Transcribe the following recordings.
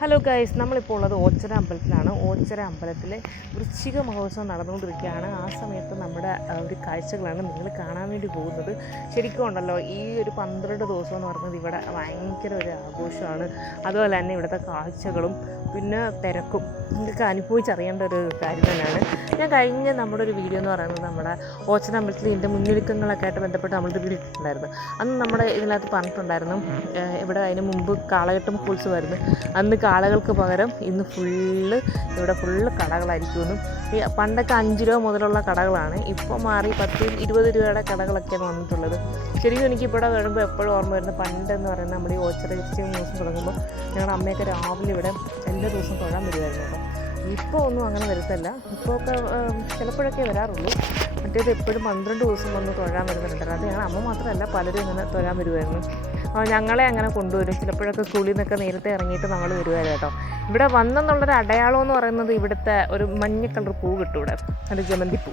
Hello guys, നമ്മളിപ്പോൾ ഉള്ളത് ഓച്ചിറ അമ്പലത്തിലാണ്. ഓച്ചിറ അമ്പലത്തിലെ വൃശ്ചിക മഹോത്സവം നടന്നുകൊണ്ടിരിക്കുകയാണ്. ആ സമയത്ത് നമ്മുടെ ഒരു കാഴ്ചകളാണ് നിങ്ങൾ കാണാൻ വേണ്ടി പോകുന്നത്. ശരിക്കും ഉണ്ടല്ലോ, ഈ ഒരു 12 ദിവസം എന്ന് പറയുന്നത് ഇവിടെ ഭയങ്കര ഒരു ആഘോഷമാണ്. അതുപോലെ തന്നെ ഇവിടുത്തെ കാഴ്ചകളും പിന്നെ തിരക്കും നിങ്ങൾക്ക് അനുഭവിച്ചറിയേണ്ട ഒരു കാര്യം തന്നെയാണ്. ഞാൻ കഴിഞ്ഞ നമ്മുടെ ഒരു വീഡിയോ എന്ന് പറയുന്നത് നമ്മുടെ ഓച്ചിറ അമ്പലത്തിൽ ഇതിൻ്റെ മുന്നൊരുക്കങ്ങളൊക്കെ ആയിട്ട് ബന്ധപ്പെട്ട് നമ്മളൊരു വീഡിയോ ഇട്ടിട്ടുണ്ടായിരുന്നു. അന്ന് നമ്മുടെ ഇതിനകത്ത് പറഞ്ഞിട്ടുണ്ടായിരുന്നു ഇവിടെ അതിന് മുമ്പ് കാളകെട്ട് മഹോത്സവമായിരുന്നു. അന്ന് കാളകൾക്ക് പകരം ഇന്ന് ഇവിടെ ഫുള്ള് കടകളായിരിക്കുമെന്നും, ഈ പണ്ടൊക്കെ 5 രൂപ മുതലുള്ള കടകളാണ്, ഇപ്പോൾ മാറി 10-20 രൂപയുടെ കടകളൊക്കെയാണ് വന്നിട്ടുള്ളത്. ശരിക്കും എനിക്കിവിടെ വരുമ്പോൾ എപ്പോഴും ഓർമ്മ വരുന്നത് പണ്ടെന്ന് പറയുന്നത് നമ്മുടെ ഈ ഓച്ചിറ വൃശ്ചിക ദിവസം തുടങ്ങുമ്പോൾ ഞങ്ങളുടെ അമ്മയൊക്കെ രാവിലെ ഇവിടെ എല്ലാ ദിവസവും തൊഴാൻ വരുമായിരുന്നു കേട്ടോ. ഇപ്പോൾ ഒന്നും അങ്ങനെ വരുത്തല്ല, ഇപ്പോഴൊക്കെ ചിലപ്പോഴൊക്കെ വരാറുള്ളൂ. മറ്റേത് എപ്പോഴും 12 ദിവസം വന്ന് തൊഴാൻ വരുന്നുണ്ടായിരുന്നു. അത് ഞങ്ങൾ അമ്മ മാത്രമല്ല പലരും ഇങ്ങനെ തൊഴാൻ വരുമായിരുന്നു. ഞങ്ങളെ അങ്ങനെ കൊണ്ടുവരും. ചിലപ്പോഴൊക്കെ സ്കൂളിൽ നിന്നൊക്കെ നേരത്തെ ഇറങ്ങിയിട്ട് നമ്മൾ വരുമായിരുന്നു കേട്ടോ. ഇവിടെ വന്നെന്നുള്ളൊരു അടയാളം എന്ന് പറയുന്നത് ഇവിടുത്തെ ഒരു മഞ്ഞ കളർ പൂ കിട്ടും ഇവിടെ, അത് ജമന്തിപ്പൂ.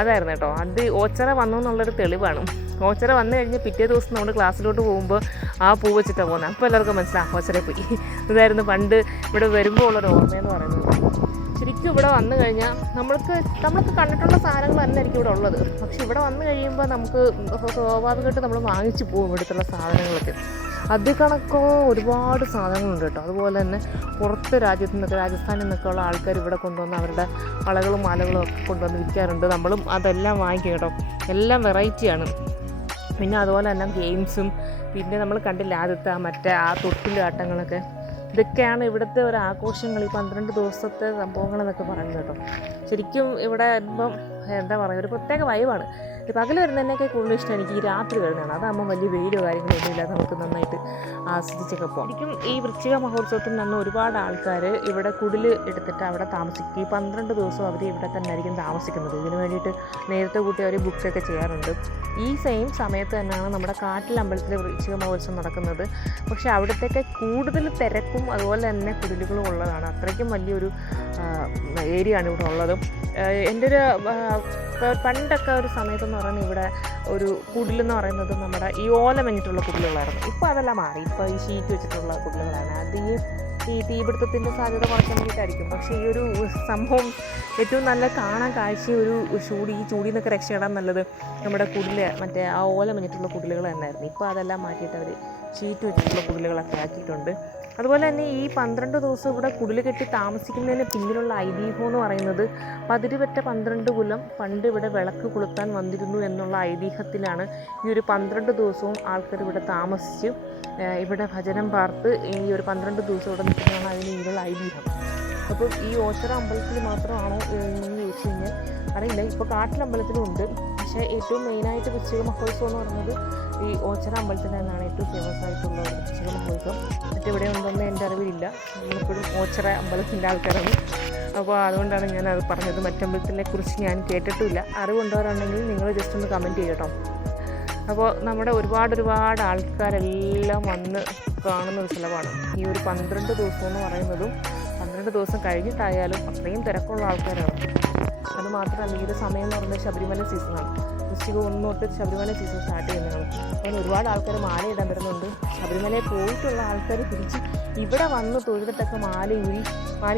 അതായിരുന്നു കേട്ടോ, അത് ഓച്ചിറ വന്നു എന്നുള്ളൊരു തെളിവാണ്. ഓച്ചിറ വന്നു കഴിഞ്ഞ് പിറ്റേ ദിവസം നമ്മൾ ക്ലാസ്സിലോട്ട് പോകുമ്പോൾ ആ പൂ വെച്ചിട്ടാണ് പോകുന്നത്. അപ്പോൾ എല്ലാവർക്കും മനസ്സിലാവും ഓച്ചിറ പോയി. ഇതായിരുന്നു പണ്ട് ഇവിടെ വരുമ്പോൾ ഉള്ളൊരു ഓർമ്മയെന്ന് പറയുന്നത്. ശരിക്കും ഇവിടെ വന്നു കഴിഞ്ഞാൽ നമ്മൾക്ക് കണ്ടിട്ടുള്ള സാധനങ്ങൾ തന്നെ ആയിരിക്കും ഇവിടെ ഉള്ളത്. പക്ഷെ ഇവിടെ വന്നു കഴിയുമ്പോൾ നമുക്ക് സ്വാഭാവികമായിട്ട് നമ്മൾ വാങ്ങിച്ചു പോകും ഇവിടുത്തെ സാധനങ്ങളൊക്കെ. അത് കണക്കോ ഒരുപാട് സാധനങ്ങളുണ്ട് കേട്ടോ. അതുപോലെ തന്നെ പുറത്ത് രാജ്യത്തു നിന്നൊക്കെ, രാജസ്ഥാനിൽ നിന്നൊക്കെ ഉള്ള ആൾക്കാർ ഇവിടെ കൊണ്ടുവന്ന് അവരുടെ വളകളും മാലകളും ഒക്കെ കൊണ്ടുവന്ന് വിൽക്കാറുണ്ട്. നമ്മളും അതെല്ലാം വാങ്ങിക്കും കേട്ടോ. എല്ലാം വെറൈറ്റിയാണ്. പിന്നെ അതുപോലെ തന്നെ ഗെയിംസും, പിന്നെ നമ്മൾ കണ്ടില്ല ആദ്യത്തെ മറ്റേ ആ തൊട്ടിലാട്ടങ്ങളൊക്കെ, ഇതൊക്കെയാണ് ഇവിടുത്തെ ഒരു ആഘോഷങ്ങൾ, ഈ 12 ദിവസത്തെ സംഭവങ്ങളെന്നൊക്കെ പറയുന്നത് കേട്ടോ. ശരിക്കും ഇവിടെ ഇപ്പം എന്താ പറയുക, ഒരു പ്രത്യേക വൈബാണ്. പകൽ വരുന്നതിനൊക്കെ കൂടുതൽ ഇഷ്ടം എനിക്ക് ഈ രാത്രി വരുന്നതാണ്. അതാകുമ്പോൾ വലിയ വെയിലോ കാര്യങ്ങളൊന്നും ഇല്ലാതെ നമുക്ക് നന്നായിട്ട് ആസ്വദിച്ചൊക്കെ പോകാം. ശരിക്കും ഈ വൃശ്ചിക മഹോത്സവത്തിൽ നിന്ന് ഒരുപാട് ആൾക്കാർ ഇവിടെ കുടിൽ എടുത്തിട്ട് അവിടെ താമസിക്കും. ഈ 12 ദിവസവും അവർ ഇവിടെ തന്നെ ആയിരിക്കും താമസിക്കുന്നത്. ഇതിന് വേണ്ടിയിട്ട് നേരത്തെ കൂട്ടി അവർ ബുക്കൊക്കെ ചെയ്യാറുണ്ട്. ഈ സെയിം സമയത്ത് തന്നെയാണ് നമ്മുടെ കാട്ടിൽ അമ്പലത്തിലെ വൃശ്ചിക മഹോത്സവം നടക്കുന്നത്. പക്ഷേ അവിടത്തേക്ക് കൂടുതൽ തിരക്കും അതുപോലെ തന്നെ കുടിലുകളും ഉള്ളതാണ്. അത്രയ്ക്കും വലിയൊരു ഏരിയ ആണ് ഇവിടെ ഉള്ളത്. എൻ്റെ ഒരു പണ്ടൊക്കെ ഒരു സമയത്തെന്ന് പറയുന്നത് ഇവിടെ ഒരു കുടിലെന്ന് പറയുന്നത് നമ്മുടെ ഈ ഓല മെഞ്ഞിട്ടുള്ള കുടിലുകളായിരുന്നു. ഇപ്പോൾ അതെല്ലാം മാറി, ഇപ്പോൾ ഈ ഷീറ്റ് വെച്ചിട്ടുള്ള കുടിലുകളാണ്. അത് ഈ തീപിടുത്തത്തിൻ്റെ സാധ്യത കുറയ്ക്കാൻ വേണ്ടിയിട്ടായിരിക്കും. പക്ഷേ ഈ ഒരു സംഭവം ഏറ്റവും നല്ല കാണാൻ കാഴ്ച ഒരു ഈ ചൂടിൽ നിന്നൊക്കെ രക്ഷപ്പെടാൻ നല്ലത് നമ്മുടെ കുടില് മറ്റേ ആ ഓല മെഞ്ഞിട്ടുള്ള കുടിലുകൾ തന്നെയായിരുന്നു. ഇപ്പോൾ അതെല്ലാം മാറ്റിയിട്ട് അവർ ഷീറ്റ് വെച്ചിട്ടുള്ള കുടിലുകളൊക്കെ ആക്കിയിട്ടുണ്ട്. അതുപോലെ തന്നെ ഈ 12 ദിവസം ഇവിടെ കുടിൽ കെട്ടി താമസിക്കുന്നതിന് പിന്നിലുള്ള ഐതിഹ്യം എന്ന് പറയുന്നത് 12 കൊല്ലം പണ്ട് ഇവിടെ വിളക്ക് കൊളുത്താൻ വന്നിരുന്നു എന്നുള്ള ഐതിഹ്യത്തിലാണ് ഈ ഒരു 12 ദിവസവും ആൾക്കാർ ഇവിടെ താമസിച്ച് ഇവിടെ ഭജനം പാർത്ത് ഈ ഒരു 12 ദിവസം ഇവിടെ നിൽക്കുന്നതാണ് അതിന് ഇതിലുള്ള ഐതിഹ്യം. അപ്പോൾ ഈ ഓച്ചിറ അമ്പലത്തിൽ മാത്രമാണോ എന്ന് ചോദിച്ചു കഴിഞ്ഞാൽ അറിയില്ല. ഇപ്പോൾ കാട്ടിലമ്പലത്തിലും ഉണ്ട്. പക്ഷേ ഏറ്റവും മെയിനായിട്ട് വൃശ്ചിക മഹോത്സവം എന്ന് പറയുന്നത് ഈ ഓച്ചിറ അമ്പലത്തിൽ നിന്നാണ് ഏറ്റവും ഫേമസ് ആയിട്ടുള്ള ഒരു വൃശ്ചിക മഹോത്സവം. മറ്റെവിടെ ഉണ്ടെന്ന് എൻ്റെ അറിവിലില്ല. നമ്മളിപ്പോഴും ഓച്ചിറ അമ്പലത്തിൻ്റെ ആൾക്കാരാണ്. അപ്പോൾ അതുകൊണ്ടാണ് ഞാനത് പറഞ്ഞത്. മറ്റമ്പലത്തിനെ കുറിച്ച് ഞാൻ കേട്ടിട്ടില്ല. അറിവുണ്ടവരുണ്ടെങ്കിൽ നിങ്ങൾ ജസ്റ്റ് ഒന്ന് കമൻറ്റ് ചെയ്യട്ടോ. അപ്പോൾ നമ്മുടെ ഒരുപാട് ആൾക്കാരെല്ലാം വന്ന് കാണുന്ന ഒരു സ്ഥലമാണ് ഈ ഒരു 12 ദിവസം എന്ന് പറയുന്നതും. 12 ദിവസം കഴിഞ്ഞിട്ടായാലും അത്രയും തിരക്കുള്ള ആൾക്കാരാണ്. അത് മാത്രമല്ല ഈ ഒരു സമയം എന്ന് പറയുന്നത് ശബരിമല സീസണാണ്. വൃശ്ചിക 1 തൊട്ട് ശബരിമല സീസൺ സ്റ്റാർട്ട് ചെയ്യുന്നതാണ്. അങ്ങനെ ഒരുപാട് ആൾക്കാർ മാല ഇടാൻ വരുന്നുണ്ട്. ശബരിമലയിൽ പോയിട്ടുള്ള ആൾക്കാർ തിരിച്ച് ഇവിടെ വന്ന് തൊഴുതിട്ടൊക്കെ മാല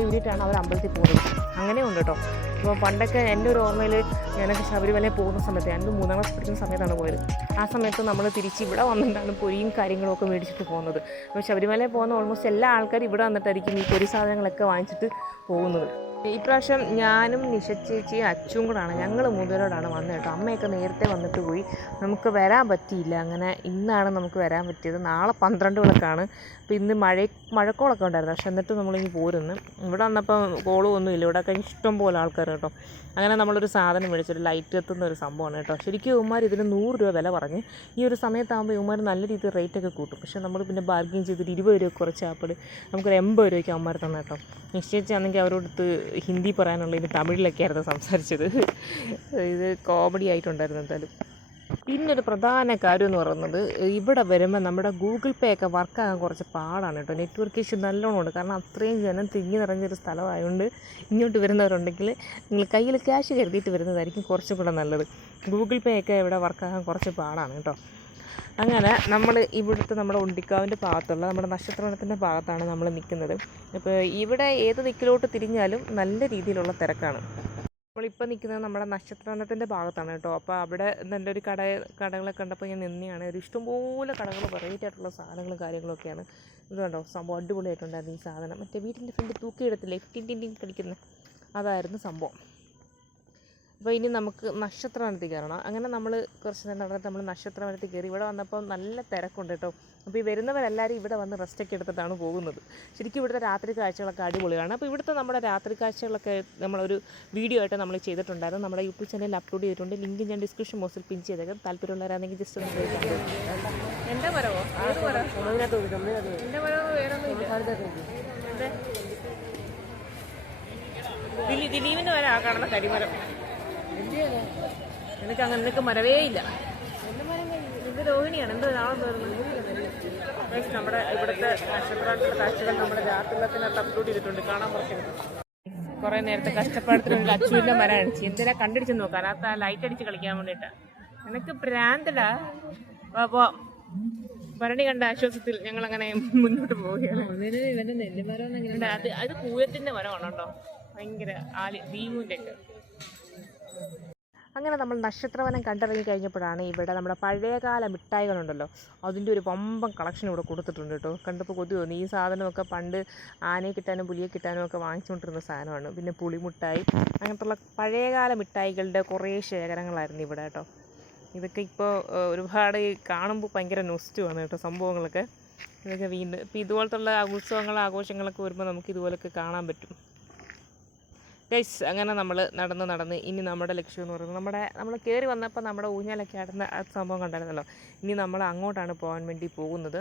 ഊരിയിട്ടാണ് അവർ അമ്പലത്തിൽ പോകുന്നത്. അങ്ങനെയുണ്ട് കേട്ടോ. ഇപ്പോൾ പണ്ടൊക്കെ എൻ്റെ ഒരു ഓർമ്മയിൽ ഞാനൊക്കെ ശബരിമലയിൽ പോകുന്ന സമയത്ത്, എൻ്റെ 3ാം ക്ലാസ് പഠിക്കുന്ന സമയത്താണ് പോയത്. ആ സമയത്ത് നമ്മൾ തിരിച്ച് ഇവിടെ വന്നിട്ടാണ് പൊരിയും കാര്യങ്ങളും ഒക്കെ മേടിച്ചിട്ട് പോകുന്നത്. അപ്പോൾ ശബരിമലയിൽ പോകുന്ന ഓൾമോസ്റ്റ് എല്ലാ ആൾക്കാരും ഇവിടെ വന്നിട്ടായിരിക്കും ഈ പൊരി സാധനങ്ങളൊക്കെ വാങ്ങിച്ചിട്ട് പോകുന്നത്. ഇപ്രാവശ്യം ഞാനും നിഷച്ചേച്ചിയും അച്ചും കൂടാണ്, ഞങ്ങൾ 3 പേരോടാണ് വന്നത് കേട്ടോ. അമ്മയൊക്കെ നേരത്തെ വന്നിട്ട് പോയി, നമുക്ക് വരാൻ പറ്റിയില്ല. അങ്ങനെ ഇന്നാണ് നമുക്ക് വരാൻ പറ്റിയത്. നാളെ 12 വിളക്കാണ്. അപ്പോൾ ഇന്ന് മഴക്കോളൊക്കെ ഉണ്ടായിരുന്നു. പക്ഷെ എന്നിട്ട് നമ്മളിങ്ങ് പോരുന്നു. ഇവിടെ വന്നപ്പോൾ കോളും ഒന്നുമില്ല. ഇവിടെയൊക്കെ ഇഷ്ടം പോലെ ആൾക്കാർ കേട്ടോ. അങ്ങനെ നമ്മളൊരു സാധനം മേടിച്ചൊരു ലൈറ്റ് എത്തുന്ന ഒരു സംഭവമാണ് കേട്ടോ. ശരിക്കും ഇവന്മാർ ഇതിന് 100 രൂപ വില പറഞ്ഞ് ഈ ഒരു സമയത്താകുമ്പോൾ ഇവന്മാർ നല്ല രീതിയിൽ റേറ്റൊക്കെ കൂട്ടും. പക്ഷേ നമ്മൾ പിന്നെ ബാർഗെയിൻ ചെയ്തിട്ട് 20 രൂപ കുറച്ച് ആപ്പിൾ നമുക്കൊരു 80 രൂപയ്ക്ക് അവന്മാർ തന്നെ കേട്ടോ. നിശ്ചയിച്ചാണെങ്കിൽ അവരോടടുത്ത് ഹിന്ദി പറയാനുള്ള ഇത് തമിഴിലൊക്കെയായിരുന്നു സംസാരിച്ചത്. ഇത് കോമഡി ആയിട്ടുണ്ടായിരുന്നു എന്തായാലും. പിന്നൊരു പ്രധാന കാര്യം എന്ന് പറയുന്നത് ഇവിടെ വരുമ്പോൾ നമ്മുടെ ഗൂഗിൾ പേ ഒക്കെ വർക്കാകാൻ കുറച്ച് പാടാണ് കേട്ടോ. നെറ്റ്വർക്ക് ഇഷ്യൂ നല്ലോണം ഉണ്ട്. കാരണം അത്രയും ജനം തിങ്ങി നിറഞ്ഞൊരു സ്ഥലമായതുകൊണ്ട് ഇങ്ങോട്ട് വരുന്നവരുണ്ടെങ്കിൽ നിങ്ങൾ കയ്യിൽ ക്യാഷ് കരുതിയിട്ട് വരുന്നതായിരിക്കും കുറച്ചും കൂടെ നല്ലത്. ഗൂഗിൾ പേ ഒക്കെ ഇവിടെ വർക്കാകാൻ കുറച്ച് പാടാണ് കേട്ടോ. അങ്ങനെ നമ്മൾ ഇവിടുത്തെ നമ്മുടെ ഉണ്ടിക്കാവിൻ്റെ ഭാഗത്തുള്ള നമ്മുടെ നക്ഷത്രവനത്തിൻ്റെ ഭാഗത്താണ് നമ്മൾ നിൽക്കുന്നത്. ഇപ്പോൾ ഇവിടെ ഏത് ദിക്കിലോട്ട് തിരിഞ്ഞാലും നല്ല രീതിയിലുള്ള തിരക്കാണ്. നമ്മളിപ്പോൾ നിൽക്കുന്നത് നമ്മുടെ നക്ഷത്രവനത്തിൻ്റെ ഭാഗത്താണ് കേട്ടോ. അപ്പോൾ അവിടെ നല്ലൊരു കടകളൊക്കെ കണ്ടപ്പോൾ ഞാൻ നിന്നെയാണ്. ഒരു ഇഷ്ടംപോലെ കടകൾ, വെറൈറ്റി ആയിട്ടുള്ള സാധനങ്ങളും കാര്യങ്ങളൊക്കെയാണ്. ഇത് കണ്ടോ, സംഭവം അടിപൊളിയായിട്ടുണ്ടായിരുന്നു ഈ സാധനം. മറ്റേ വീട്ടിൻ്റെ ഫ്രണ്ട് തൂക്കിയെടുത്തില്ലേ, ടിൻ കളിക്കുന്നത്, അതായിരുന്നു സംഭവം. അപ്പോൾ ഇനി നമുക്ക് നക്ഷത്രവനത്തിൽ കയറണം. അങ്ങനെ നമ്മൾ കുറച്ച് നേരം നടന്നിട്ട് നമ്മൾ നക്ഷത്രവനത്തിൽ കയറി. ഇവിടെ വന്നപ്പോൾ നല്ല തിരക്കുണ്ട് കേട്ടോ. അപ്പോൾ ഈ വരുന്നവരെല്ലാവരും ഇവിടെ വന്ന് റെസ്റ്റൊക്കെ എടുത്തിട്ടാണ് പോകുന്നത്. ശരിക്കും ഇവിടുത്തെ രാത്രി കാഴ്ചകളൊക്കെ അടിപൊളിയാണ്. അപ്പോൾ ഇവിടുത്തെ നമ്മുടെ രാത്രി കാഴ്ചകളൊക്കെ നമ്മളൊരു വീഡിയോ ആയിട്ട് നമ്മൾ ചെയ്തിട്ടുണ്ടായിരുന്നു. നമ്മുടെ യൂട്യൂബ് ചാനലിൽ അപ്ലോഡ് ചെയ്തിട്ടുണ്ട്. ലിങ്ക് ഞാൻ ഡിസ്ക്രിപ്ഷൻ ബോക്സിൽ പിൻ ചെയ്തേക്കാം. താല്പര്യമുള്ളവരാണെങ്കിൽ ജസ്റ്റ് ഒന്ന് പോയി കണ്ടു. എൻ്റെ മരമോ? ഏത് മരം? എൻ്റെ മരമോ വേറൊന്നുമില്ല. ദിലീപിൻ്റെ മരം ആ കാണുന്ന കരിമരം. നിനക്ക് മരവേ ഇല്ല. ഇത് രോഹിണിയാണ്. എന്തോ ഒരാളെന്ന് പറയുന്നത്. നമ്മുടെ ഇവിടുത്തെ നക്ഷത്രങ്ങളുടെ കാഴ്ചകൾ നമ്മുടെ രാത്രിലത്തിനകത്ത് അപ്ലോഡ് ചെയ്തിട്ടുണ്ട്. കാണാൻ പറ്റുന്നത് കുറേ നേരത്തെ കഷ്ടപ്പാടത്തിനുള്ള അച്ചുവിൻ്റെ മരമാണ്. എന്തിനാ കണ്ടിടിച്ച് നോക്കാം, അതിനകത്ത് ആ ലൈറ്റ് അടിച്ച് കളിക്കാൻ വേണ്ടിയിട്ടാണ്. നിനക്ക് ഭ്രാന്തടാ. അപ്പോൾ ഭരണി കണ്ട ആശ്വാസത്തിൽ ഞങ്ങളങ്ങനെ മുന്നോട്ട് പോവുകയാണ്. അത് പൂയത്തിൻ്റെ മരമാണ് കേട്ടോ. ഭയങ്കര ഭീമുവിൻ്റെ ഒക്കെ. അങ്ങനെ നമ്മൾ നക്ഷത്രവനം കണ്ടിറങ്ങി കഴിഞ്ഞപ്പോഴാണ് ഇവിടെ നമ്മുടെ പഴയകാല മിഠായികളുണ്ടല്ലോ, അതിൻ്റെ ഒരു വമ്പൻ കളക്ഷൻ ഇവിടെ കൊടുത്തിട്ടുണ്ട് കേട്ടോ. കണ്ടപ്പോൾ കൊതി തോന്നി. ഈ സാധനമൊക്കെ പണ്ട് ആനയെ കിട്ടാനും പുലിയെ കിട്ടാനും ഒക്കെ വാങ്ങിച്ചുകൊണ്ടിരുന്ന സാധനമാണ്. പിന്നെ പുളിമുട്ടായി, അങ്ങനത്തുള്ള പഴയകാല മിഠായികളുടെ കുറേ ശേഖരങ്ങളായിരുന്നു ഇവിടെ കേട്ടോ. ഇതൊക്കെ ഇപ്പോൾ ഒരുപാട് കാണുമ്പോൾ ഭയങ്കര നൊസ്റ്റുമാണ് കേട്ടോ സംഭവങ്ങളൊക്കെ. ഇതൊക്കെ വീണ്ടും ഇപ്പോൾ ഇതുപോലത്തുള്ള ഉത്സവങ്ങൾ ആഘോഷങ്ങളൊക്കെ വരുമ്പോൾ നമുക്ക് ഇതുപോലൊക്കെ കാണാൻ പറ്റും ഗൈസ്. അങ്ങനെ നമ്മൾ നടന്ന് ഇനി നമ്മുടെ ലക്ഷ്യം എന്ന് പറയുന്നത് നമ്മൾ കയറി വന്നപ്പോൾ നമ്മുടെ ഊഞ്ഞാലൊക്കെ ആടുന്ന ആ സംഭവം കണ്ടായിരുന്നല്ലോ. ഇനി നമ്മൾ അങ്ങോട്ടാണ് പോകാൻ വേണ്ടി പോകുന്നത്.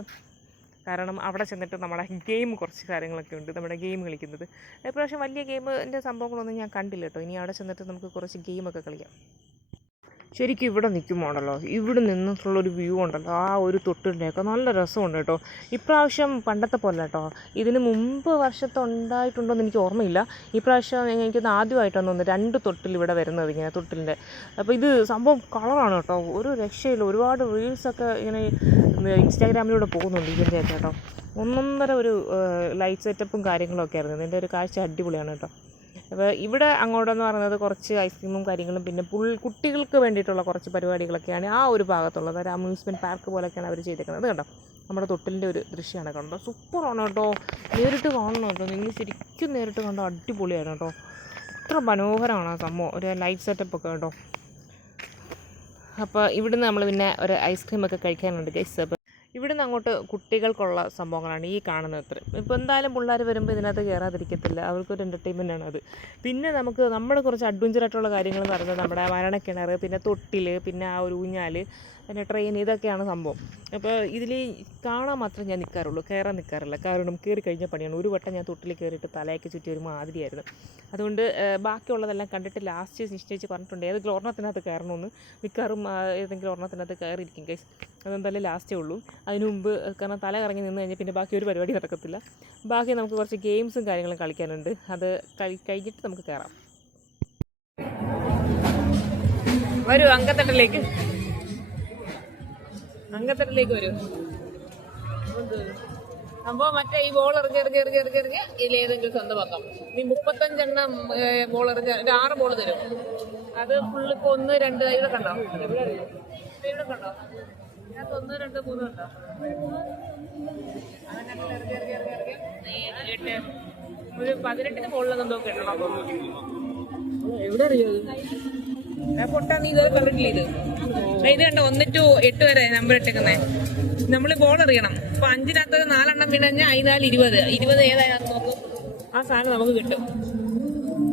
കാരണം അവിടെ ചെന്നിട്ട് നമ്മുടെ ഗെയിം കുറച്ച് കാര്യങ്ങളൊക്കെ ഉണ്ട്, നമ്മുടെ ഗെയിം കളിക്കുന്നത്. ഇപ്രാവശ്യം വലിയ ഗെയിമിൻ്റെ സംഭവങ്ങളൊന്നും ഞാൻ കണ്ടില്ല കേട്ടോ. ഇനി അവിടെ ചെന്നിട്ട് നമുക്ക് കുറച്ച് ഗെയിമൊക്കെ കളിക്കാം. ശരിക്കും ഇവിടെ നിൽക്കുമ്പോണ്ടല്ലോ, ഇവിടെ നിന്നിട്ടുള്ളൊരു വ്യൂ ഉണ്ടല്ലോ, ആ ഒരു തൊട്ടിൻ്റെയൊക്കെ നല്ല രസമുണ്ട് കേട്ടോ. ഇപ്രാവശ്യം പണ്ടത്തെ പോലെ കേട്ടോ. ഇതിന് മുമ്പ് വർഷത്തെ ഉണ്ടായിട്ടുണ്ടോ എന്ന് എനിക്ക് ഓർമ്മയില്ല. ഇപ്രാവശ്യം എനിക്കൊന്ന് ആദ്യമായിട്ടാണ് തോന്നുന്നത് 2 തൊട്ടിൽ ഇവിടെ വരുന്നത്, ഇങ്ങനെ തൊട്ടിലിൻ്റെ. അപ്പോൾ ഇത് സംഭവം കളറാണ് കേട്ടോ, ഒരു രക്ഷയില്ല. ഒരുപാട് റീൽസൊക്കെ ഇങ്ങനെ ഇൻസ്റ്റാഗ്രാമിലൂടെ പോകുന്നുണ്ട് ഇതിൻ്റെയൊക്കെ കേട്ടോ. ഒന്നൊന്നര ഒരു ലൈറ്റ് സെറ്റപ്പും കാര്യങ്ങളൊക്കെ ആയിരുന്നു. ഇതിൻ്റെ ഒരു കാഴ്ച അടിപൊളിയാണ് കേട്ടോ. അപ്പോൾ ഇവിടെ അങ്ങോട്ടെന്ന് പറയുന്നത് കുറച്ച് ഐസ്ക്രീമും കാര്യങ്ങളും പിന്നെ കുട്ടികൾക്ക് വേണ്ടിയിട്ടുള്ള കുറച്ച് പരിപാടികളൊക്കെയാണ് ആ ഒരു ഭാഗത്തുള്ളത്. ഒരു അമ്യൂസ്മെൻറ്റ് പാർക്ക് പോലെയൊക്കെയാണ് അവർ ചെയ്തേക്കുന്നത് കേട്ടോ. നമ്മുടെ തൊട്ടിലിൻ്റെ ഒരു ദൃശ്യമാണ് കണ്ടോ. സൂപ്പറാണ് കേട്ടോ. നേരിട്ട് കാണണം കേട്ടോ, നിങ്ങൾ ശരിക്കും നേരിട്ട് കണ്ടോ, അടിപൊളിയാണ് കേട്ടോ. അത്ര മനോഹരമാണ് ആ സംഭവം, ഒരു ലൈറ്റ് സെറ്റപ്പൊക്കെ കേട്ടോ. അപ്പോൾ ഇവിടുന്ന് നമ്മൾ പിന്നെ ഒരു ഐസ്ക്രീമൊക്കെ കഴിക്കാനുണ്ട് ഗൈസ്. അപ്പോൾ ഇവിടുന്ന് അങ്ങോട്ട് കുട്ടികൾക്കുള്ള സംഭവങ്ങളാണ് ഈ കാണുന്നത്. അത്ര ഇപ്പോൾ എന്തായാലും പിള്ളേർ വരുമ്പോൾ ഇതിനകത്ത് കയറാതിരിക്കത്തില്ല, അവർക്കൊരു എൻ്റർടൈൻമെൻ്റാണ് അത്. പിന്നെ നമ്മൾ കുറച്ച് അഡ്വഞ്ചറായിട്ടുള്ള കാര്യങ്ങൾ എന്ന് പറയുന്നത് നമ്മുടെ മരണക്കിണർ, പിന്നെ തൊട്ടിൽ, പിന്നെ ആ ഒരു ഊഞ്ഞാൽ, പിന്നെ ട്രെയിൻ, ഇതൊക്കെയാണ് സംഭവം. അപ്പോൾ ഇതിൽ കാണാൻ മാത്രമേ ഞാൻ നിൽക്കാറുള്ളൂ, കയറാൻ നിൽക്കാറില്ല. കാരണം കയറി കഴിഞ്ഞ പണിയാണ്. ഒരു വട്ടം ഞാൻ തൊട്ടിൽ കയറിയിട്ട് തലയൊക്കെ ചുറ്റി ഒരു മാതിരിയായിരുന്നു. അതുകൊണ്ട് ബാക്കിയുള്ളതെല്ലാം കണ്ടിട്ട് ലാസ്റ്റ് നിശ്ചയിച്ച് പറഞ്ഞിട്ടുണ്ട് ഏതെങ്കിലും ഒരെണ്ണത്തിനകത്ത് കയറണമെന്ന്. മിക്കവാറും ഏതെങ്കിലും ഒരെണ്ണത്തിനകത്ത് കയറിയിരിക്കും ഗൈസ്. അതെന്തായാലും ലാസ്റ്റേ ഉള്ളൂ. അതിന് മുമ്പ് കാരണം തല കറങ്ങി നിന്ന് കഴിഞ്ഞാൽ പിന്നെ ബാക്കി ഒരു പരിപാടി നടക്കത്തില്ല. ബാക്കി നമുക്ക് കുറച്ച് ഗെയിംസും കാര്യങ്ങളും കളിക്കാനുണ്ട്. അത് കഴിഞ്ഞിട്ട് നമുക്ക് കയറാം. വരൂ അങ്കത്തട്ടിലേക്ക് വരൂ. സംഭവം മറ്റേ ഈ ബോൾ എറിഞ്ഞ് ഇതിലേതെങ്കിലും സ്വന്തമാക്കാം. നീ 35 എണ്ണം ബോൾ എറിഞ്ഞ് ഒരു 6 ബോൾ തരും. അത് ഫുള്ള് ഇപ്പോൾ 1, 2 ഇവിടെ കണ്ടോ, ഇവിടെ കണ്ടോ, ഇതിനകത്ത് 1, 2, 3 കണ്ടോ. ഒരു 18 ബോളിലൊക്കെ എന്തോ കിട്ടണം. എവിടെ അറിയാം പൊട്ടാ, നീ ഇതൊക്കെ കണ്ടിട്ടില്ല. ഇത് കണ്ടോ 1 to 8 വരെ നമ്പർ ഇട്ടേക്കുന്നേ. നമ്മൾ ബോൾ എറിയണം. അപ്പൊ 5-നകത്ത് 4 എണ്ണം വീണ് കഴിഞ്ഞാൽ 5, 4, 20 ഏതായാലും നോക്കും ആ സാധനം നമുക്ക് കിട്ടും.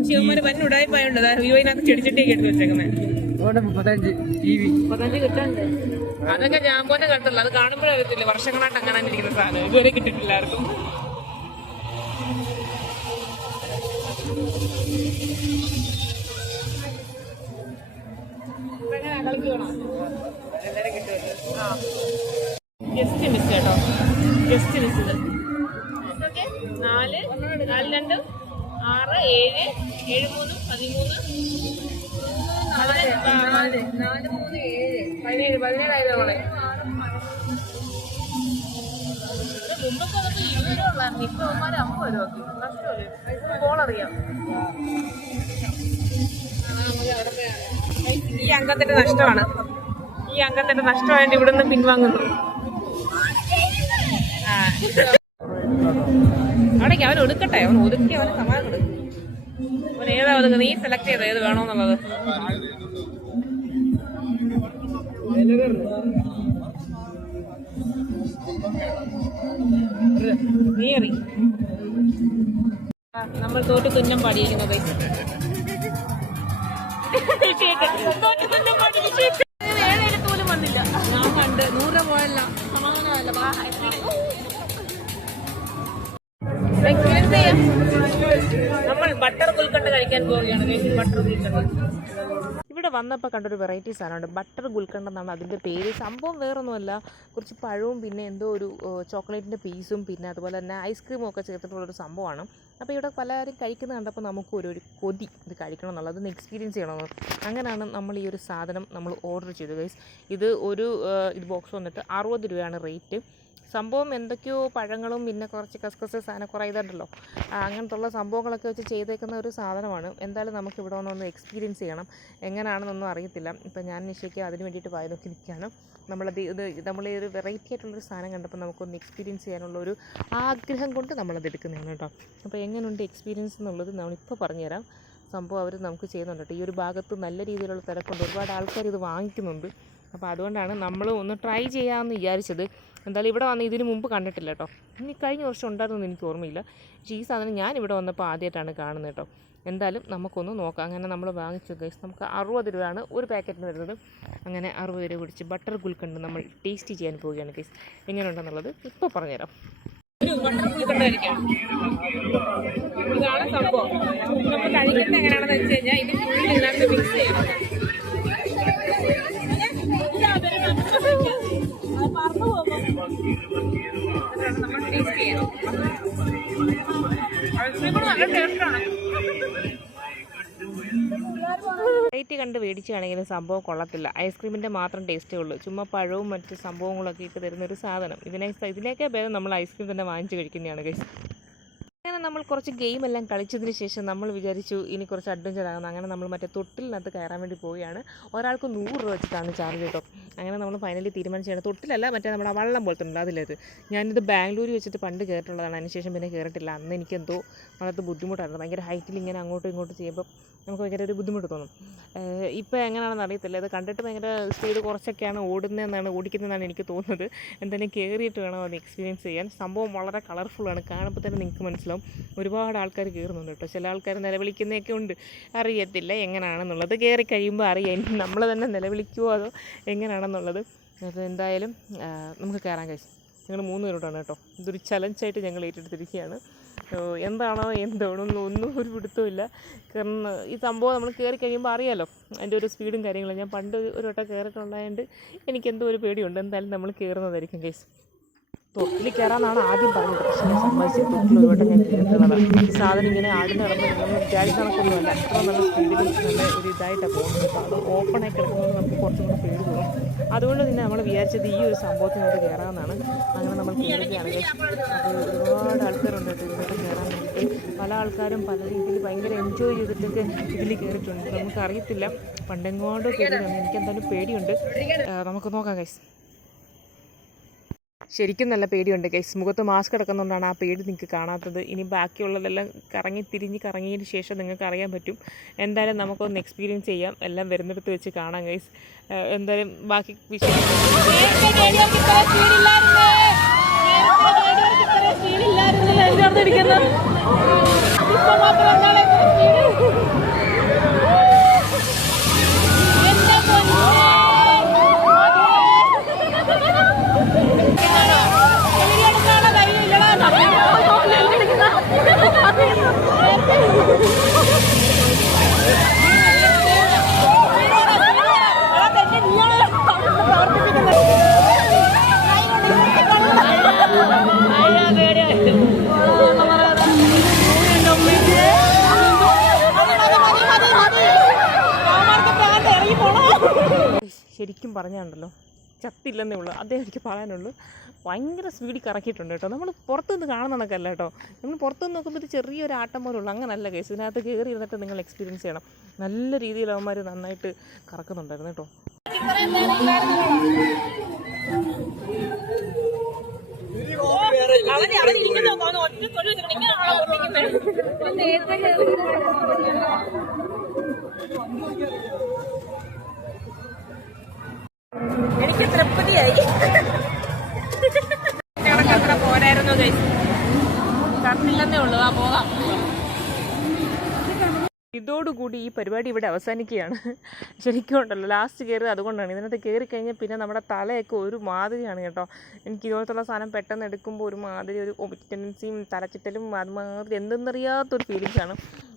ശിവന്മാര് പന്ന ഉടായ്പായുണ്ട്. വിവോയിനകത്ത് ചെടിച്ചട്ടിയൊക്കെ എടുത്ത് വെച്ചേക്കുന്നേ. 35 കിട്ടാണ്ട് അതൊക്കെ ജാമ്പോന്റെ കണ്ടല്ലോ. അത് കാണുമ്പോഴറിയത്തില്ല, വർഷങ്ങളായിട്ട് അങ്ങനെ തന്നെ ഇരിക്കുന്ന സാധനം ഇതുവരെ കിട്ടിയിട്ടില്ലായിരുന്നു. കളിക്കണം എല്ലാവരും കിട്ടുമല്ലോ. ആ ജസ്റ്റ് മിസ് കേട്ടോ, ജസ്റ്റ് മിസ്. ഇത് 4, 4, 2, 6, 7, 7, 3, 13, 17 ആയത് നമ്മളെ. മുമ്പൊക്കെ നമുക്ക് 20 രൂപ ഉള്ളായിരുന്നു, ഇപ്പൊ 50 രൂപ. നഷ്ടമല്ലേ? ഗോളറിയാം. ഈ അംഗത്തിന്റെ നഷ്ടമാണ്, ഈ അംഗത്തിന്റെ നഷ്ടമായിട്ട് ഇവിടുന്ന് പിൻവാങ്ങുന്നു. അവിടേക്ക് അവൻ ഒതുക്കട്ടെ, അവൻ ഒതുക്കി അവന് സമാധാനം കൊടുക്കും. അവൻ ഏതാ ഒതുക്കുക? നീ സെലക്ട് ചെയ്തോ ഏത് വേണോന്നുള്ളത്. നീറി നമ്മൾ തോറ്റ് തുന്നം പാടിയിരിക്കുന്നത്. പോലും വന്നില്ല. ഞാൻ കണ്ട് 100 രൂപ പോയല്ല, സമാധാനമല്ല. നമ്മൾ ബട്ടർ ഗുൽക്കണ്ട് കഴിക്കാൻ പോവുകയാണ്. ബട്ടർ ഗുൽക്കണ്ട് ഇവിടെ വന്നപ്പോൾ കണ്ടൊരു വെറൈറ്റി സാധനമുണ്ട്. ബട്ടർ ഗുൽക്കണ്ട് എന്നാണ് അതിൻ്റെ പേര്. സംഭവം വേറൊന്നുമല്ല, കുറച്ച് പഴവും പിന്നെ എന്തോ ഒരു ചോക്ലേറ്റിൻ്റെ പീസും പിന്നെ അതുപോലെ തന്നെ ഐസ്ക്രീമും ഒക്കെ ചേർത്തിട്ടുള്ളൊരു സംഭവമാണ്. അപ്പോൾ ഇവിടെ പലരും കഴിക്കുന്നത് കണ്ടപ്പോൾ നമുക്ക് ഒരു കൊതി ഇത് കഴിക്കണം എന്നുള്ളത്, ഒന്ന് എക്സ്പീരിയൻസ് ചെയ്യണമെന്ന്. അങ്ങനെയാണ് നമ്മൾ ഈ ഒരു സാധനം നമ്മൾ ഓർഡർ ചെയ്തു ഗൈസ്. ഇത് ഇത് ബോക്സ് വന്നിട്ട് 60 രൂപയാണ് റേറ്റ്. സംഭവം എന്തൊക്കെയോ പഴങ്ങളും പിന്നെ കുറച്ച് കസ്കസ് സാധനം കുറേ ഇതുണ്ടല്ലോ, അങ്ങനത്തെ ഉള്ള സംഭവങ്ങളൊക്കെ വെച്ച് ചെയ്തേക്കുന്ന ഒരു സാധനമാണ്. എന്തായാലും നമുക്ക് ഇവിടെ വന്നൊന്ന് എക്സ്പീരിയൻസ് ചെയ്യണം, എങ്ങനെയാണെന്നൊന്നും അറിയത്തില്ല. ഇപ്പം ഞാൻ നിശ്ചയിക്കുക അതിന് വേണ്ടിയിട്ട് വായി നോക്കി നിൽക്കുകയാണ്. നമ്മൾ ഈ ഒരു വെറൈറ്റി ആയിട്ടുള്ളൊരു സാധനം കണ്ടപ്പോൾ നമുക്കൊന്ന് എക്സ്പീരിയൻസ് ചെയ്യാനുള്ളൊരു ആഗ്രഹം കൊണ്ട് നമ്മളത് എടുക്കുന്നതാണ് കേട്ടോ. അപ്പോൾ എങ്ങനെയുണ്ട് എക്സ്പീരിയൻസ് എന്നുള്ളത് നമ്മളിപ്പോൾ പറഞ്ഞുതരാം. സംഭവം അവർ നമുക്ക് ചെയ്യുന്നുണ്ട് കേട്ടോ. ഈ ഒരു ഭാഗത്ത് നല്ല രീതിയിലുള്ള തിരക്കുണ്ട്, ഒരുപാട് ആൾക്കാർ ഇത് വാങ്ങിക്കുന്നുണ്ട്. അപ്പോൾ അതുകൊണ്ടാണ് നമ്മൾ ഒന്ന് ട്രൈ ചെയ്യാമെന്ന് വിചാരിച്ചത്. എന്തായാലും ഇവിടെ വന്ന് ഇതിന് മുമ്പ് കണ്ടിട്ടില്ല കേട്ടോ. ഇനി കഴിഞ്ഞ വർഷം ഉണ്ടായിരുന്നെന്ന് എനിക്ക് ഓർമ്മയില്ല, പക്ഷേ ഈ സാധനം ഞാൻ ഇവിടെ വന്നപ്പോൾ ആദ്യമായിട്ടാണ് കാണുന്നത് കേട്ടോ. എന്തായാലും നമുക്കൊന്ന് നോക്കാം. അങ്ങനെ നമ്മൾ വാങ്ങിച്ചു ഗൈസ്. നമുക്ക് 60 രൂപയാണ് ഒരു പാക്കറ്റിന് വരുന്നത്. അങ്ങനെ 60 രൂപ പിടിച്ച് ബട്ടർ ഗുൽക്കണ്ട് നമ്മൾ ടേസ്റ്റ് ചെയ്യാൻ പോവുകയാണ് ഗൈസ്. എങ്ങനെയുണ്ടെന്നുള്ളത് ഇപ്പോൾ പറഞ്ഞുതരാം. ബട്ടർ ഗുൽക്കണ്ട് കഴിക്കാം. ഇതാണ് സംഭവം. നമ്മൾ കഴിക്കുന്നത് എങ്ങനെയാണെന്ന് വെച്ച് കഴിഞ്ഞാൽ ഇത് ഫുൾ ഇതിനകത്ത് മിക്സ് ചെയ്യണം. റേറ്റ് കണ്ട് മേടിക്കുകയാണെങ്കിലും സംഭവം കൊള്ളത്തില്ല. ഐസ്ക്രീമിൻ്റെ മാത്രം ടേസ്റ്റേ ഉള്ളൂ. ചുമ്മാ പഴവും മറ്റ് സംഭവങ്ങളൊക്കെ ഇട്ട് തരുന്നൊരു സാധനം. ഇതിനൊക്കെ ഭേദം നമ്മൾ ഐസ്ക്രീം തന്നെ വാങ്ങിച്ച് കഴിക്കുന്നതാണ് ഗൈസ്. അങ്ങനെ നമ്മൾ കുറച്ച് ഗെയിമെല്ലാം കളിച്ചതിന് ശേഷം നമ്മൾ വിചാരിച്ചു ഇനി കുറച്ച് അഡ്വഞ്ചർ ആകുന്നു. അങ്ങനെ നമ്മൾ മറ്റേ തൊട്ടിലിനകത്ത് കയറാൻ വേണ്ടി പോവുകയാണ്. ഒരാൾക്ക് 100 രൂപ വെച്ചിട്ടാണ് ചാർജ് കേട്ടോ. അങ്ങനെ നമ്മൾ ഫൈനലി തീരുമാനിച്ചാണ്. തൊട്ടിലല്ല, മറ്റേ നമ്മുടെ വള്ളം പോലത്തെ ഉണ്ട് അതിലേത്. ഞാനിത് ബാംഗ്ലൂർ വെച്ചിട്ട് പണ്ട് കയറിയിട്ടുള്ളതാണ്, അതിനുശേഷം പിന്നെ കയറിയിട്ടില്ല. അന്ന് എനിക്കെന്തോ വളരെ ബുദ്ധിമുട്ടായിരുന്നു. ഭയങ്കര ഹൈറ്റിൽ ഇങ്ങനെ അങ്ങോട്ടും ഇങ്ങോട്ടും ചെയ്യുമ്പോൾ നമുക്ക് ഭയങ്കര ഒരു ബുദ്ധിമുട്ട് തോന്നും. ഇപ്പോൾ എങ്ങനെയാണെന്ന് അറിയത്തില്ല. ഇത് കണ്ടിട്ട് ഭയങ്കര സ്പീഡ് കുറച്ചൊക്കെയാണ് ഓടിക്കുന്നതെന്നാണ് എനിക്ക് തോന്നുന്നത്. എന്തായാലും കയറിയിട്ട് വേണം അത് എക്സ്പീരിയൻസ് ചെയ്യാൻ. സംഭവം വളരെ കളർഫുള്ളാണ്. കാണുമ്പോൾ തന്നെ നിങ്ങൾക്ക് മനസ്സിലാവും. ഒരുപാട് ആൾക്കാർ കയറുന്നുണ്ട് കേട്ടോ. ചില ആൾക്കാർ നിലവിളിക്കുന്നതൊക്കെ ഉണ്ട്. അറിയത്തില്ല എങ്ങനെയാണെന്നുള്ളത്. കയറി കഴിയുമ്പോൾ അറിയാം നമ്മൾ തന്നെ നിലവിളിക്കുമോ അതോ എങ്ങനെയാണെന്നുള്ളത്. അപ്പോൾ എന്തായാലും നമുക്ക് കയറാൻ കഴിച്ചു. ഞങ്ങൾ 3 പേരോടാണ് കേട്ടോ. ഇതൊരു ചലഞ്ചായിട്ട് ഞങ്ങൾ ഏറ്റെടുത്തിരിക്കുകയാണ്. എന്താണോ ഒന്നും ഒരു പിടുത്തമില്ല. കാരണം ഈ സംഭവം നമ്മൾ കയറി കഴിയുമ്പോൾ അറിയാമല്ലോ അതിൻ്റെ ഒരു സ്പീഡും കാര്യങ്ങളും. ഞാൻ പണ്ട് ഒരു വട്ടം കയറിയിട്ടുള്ളതുകൊണ്ട് എനിക്കെന്തോ ഒരു പേടിയുണ്ട്. എന്തായാലും നമ്മൾ കയറുന്നതായിരിക്കും കേസ്. തൊട്ടിൽ കയറാമെന്നാണ് ആദ്യം പറഞ്ഞത്, പക്ഷേ ഞാൻ സമ്മതിച്ചത്. തൊട്ടിൽ ഒരു വട്ടം ഞാൻ കയറുന്നതാണ്. ഈ സാധനം ഇങ്ങനെ ആടിന് നടന്ന് നമ്മൾ വിചാരിച്ച കണക്കൊന്നുമല്ല. അത്ര നല്ല സ്പീഡിലും നല്ല ഒരു ഇതായിട്ടാണ് പോകുന്നത്. അപ്പോൾ അത് ഓപ്പണായി കിടക്കുന്നതുകൊണ്ട് നമുക്ക് കുറച്ചും കൂടെ പേടി തോന്നും. അതുകൊണ്ട് തന്നെ നമ്മൾ വിചാരിച്ചത് ഈ ഒരു സംഭവത്തിനോട് കയറാമെന്നാണ്. അങ്ങനെ നമ്മൾ കയറുകയാണെങ്കിൽ അപ്പോൾ ഒരുപാട് ആൾക്കാരുണ്ട് ഇതിനോട് കയറാൻ വേണ്ടിയിട്ട്. പല ആൾക്കാരും പല രീതിയിൽ ഭയങ്കര എൻജോയ് ചെയ്തിട്ടൊക്കെ ഇതിൽ കയറിയിട്ടുണ്ട്. നമുക്കറിയത്തില്ല, പണ്ടെങ്ങോട്ടോ കയറിയിട്ടുണ്ട്. എനിക്കെന്തായാലും പേടിയുണ്ട്. നമുക്ക് നോക്കാം ഗൈസ്. ശരിക്കും നല്ല പേടിയുണ്ട് ഗൈസ്. മുഖത്ത് മാസ്ക് കിടക്കുന്നതുകൊണ്ടാണ് ആ പേടി നിങ്ങൾക്ക് കാണാത്തത്. ഇനി ബാക്കിയുള്ളതെല്ലാം കറങ്ങിയതിന് ശേഷം നിങ്ങൾക്ക് അറിയാൻ പറ്റും. എന്തായാലും നമുക്കൊന്ന് എക്സ്പീരിയൻസ് ചെയ്യാം. എല്ലാം വരുന്നിടത്ത് വെച്ച് കാണാം ഗൈസ്. എന്തായാലും ബാക്കി വിഷയം ശരിക്കും പറഞ്ഞുണ്ടല്ലോ, ചത്തില്ലെന്നേ ഉള്ളൂ, അതേ എനിക്ക് പറയാനുള്ളൂ. ഭയങ്കര സ്പീഡിൽ കറക്കിയിട്ടുണ്ട് കേട്ടോ. നമ്മൾ പുറത്തുനിന്ന് കാണുന്നതൊക്കെയല്ല കേട്ടോ, നമ്മൾ പുറത്തുനിന്ന് നോക്കുമ്പോൾ ഇത് ചെറിയൊരു ആട്ടം പോലെ ഉള്ളൂ. അങ്ങനല്ല കേസ്, ഇതിനകത്ത് കയറി ഇരുന്നിട്ട് നിങ്ങൾ എക്സ്പീരിയൻസ് ചെയ്യണം. നല്ല രീതിയിൽ അവന്മാർ നന്നായിട്ട് കറക്കുന്നുണ്ടായിരുന്നു കേട്ടോ. എനിക്ക് തൃപ്തിയായി. ഞങ്ങൾക്കത്ര പോരായിരുന്നു, കറന്നില്ലെന്നേ ഉള്ളൂ. ആ പോകാം. ഇതോടുകൂടി ഈ പരിപാടി ഇവിടെ അവസാനിക്കുകയാണ്. ശരിക്കും ഉണ്ടല്ലോ, ലാസ്റ്റ് കയറി അതുകൊണ്ടാണ്. ഇതിനകത്ത് കയറി കഴിഞ്ഞാൽ പിന്നെ നമ്മുടെ തലയൊക്കെ ഒരു മാതിരിയാണ് കേട്ടോ. എനിക്ക് ഇതുപോലത്തുള്ള സാധനം പെട്ടെന്ന് എടുക്കുമ്പോൾ ഒരു മാതിരി ഒരു ടെൻഡൻസിയും തലച്ചിട്ടലും അതുമാതിരി എന്തെന്നറിയാത്തൊരു ഫീലിങ്സാണ്.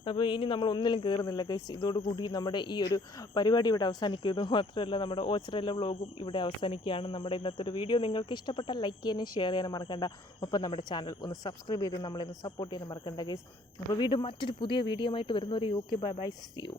അപ്പോൾ ഇനി നമ്മൾ ഒന്നിലും കയറുന്നില്ല ഗൈസ്. ഇതോടുകൂടി നമ്മുടെ ഈ ഒരു പരിപാടി ഇവിടെ അവസാനിക്കുന്നു. മാത്രമല്ല നമ്മുടെ ഓച്ചിറയിലെ വ്ളോഗും ഇവിടെ അവസാനിക്കുകയാണ്. നമ്മുടെ ഇന്നത്തെ ഒരു വീഡിയോ നിങ്ങൾക്ക് ഇഷ്ടപ്പെട്ടാൽ ലൈക്ക് ചെയ്യാനും ഷെയർ ചെയ്യാനും മറക്കണ്ട. ഒപ്പം നമ്മുടെ ചാനൽ ഒന്ന് സബ്സ്ക്രൈബ് ചെയ്ത് നമ്മളെ ഒന്ന് സപ്പോർട്ട് ചെയ്യാനും മറക്കണ്ട ഗൈസ്. അപ്പോൾ വീണ്ടും മറ്റൊരു പുതിയ വീഡിയോ ആയിട്ട് വരുന്നവരെ okay, bye bye, see U.